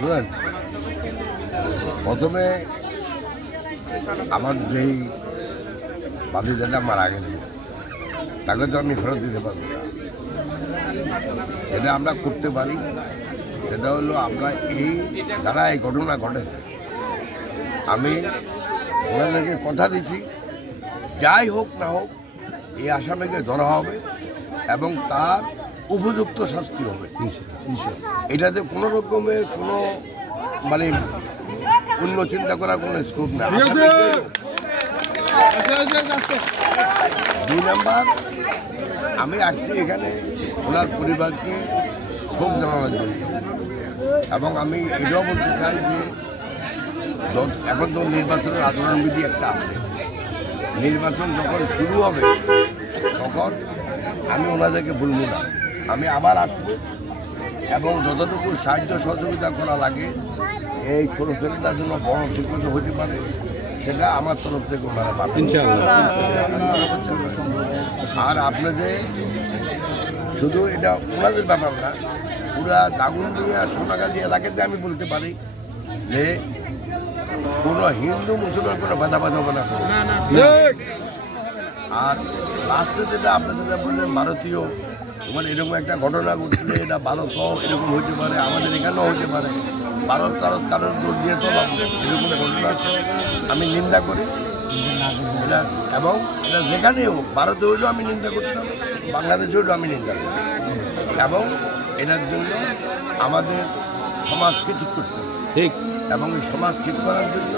শুনেন, প্রথমে আমার যেই বাতিদাটা মারা গেছে তাকে তো আমি ফেরত দিতে পারবো না। যেটা আমরা করতে পারি সেটা হলো আমরা যারা এই ঘটনা ঘটেছে, আমি ওনাদেরকে কথা দিচ্ছি, যাই হোক না হোক এই আসামিকে ধরা হবে এবং তার উপযুক্ত শাস্তি হবে। এটাতে কোনো রকমের কোনো মানে অন্য চিন্তা করার কোনো স্কোপ না। 2 নাম্বার, আমি আসছি এখানে ওনার পরিবারকে শোক জানানোর জন্য, এবং আমি এটাও বলতে চাই যে এখন তো নির্বাচনের আচরণবিধি একটা আছে, নির্বাচন যখন শুরু হবে তখন আমি ওনাদেরকে বলবো না, আমি আবার আসবো এবং যতটুকু সাহায্য সহযোগিতা করা লাগে এই ছোটো ছেলেটার জন্য বড় ঠিকমতো হতে পারে সেটা আমার তরফ থেকে ওনারা পাবেন। আর আপনাদের শুধু এটা ওনাদের ব্যাপার না, পুরা দাগনভূঞা সোনাগাজী এলাকাতে আমি বলতে পারি যে কোনো হিন্দু মুসলমান কোনো ভেদাভেদ হবে না। আর লাস্টে যেটা আপনাদের বললেন ভারতীয়, মানে এরকম একটা ঘটনা ঘটলে এটা ভারত এরকম হইতে পারে, আমাদের এখানেও হইতে পারে, ভারত কারোর দোষ দিয়ে তো এরকম ঘটনা আমি নিন্দা করি এটা, এবং এটা যেখানেই হোক, ভারতে হইলেও আমি নিন্দা করতাম, বাংলাদেশে হইলেও আমি নিন্দা করি, এবং এটার জন্য আমাদের সমাজকে ঠিক করতে হবে। ঠিক, এবং এই সমাজ ঠিক করার জন্য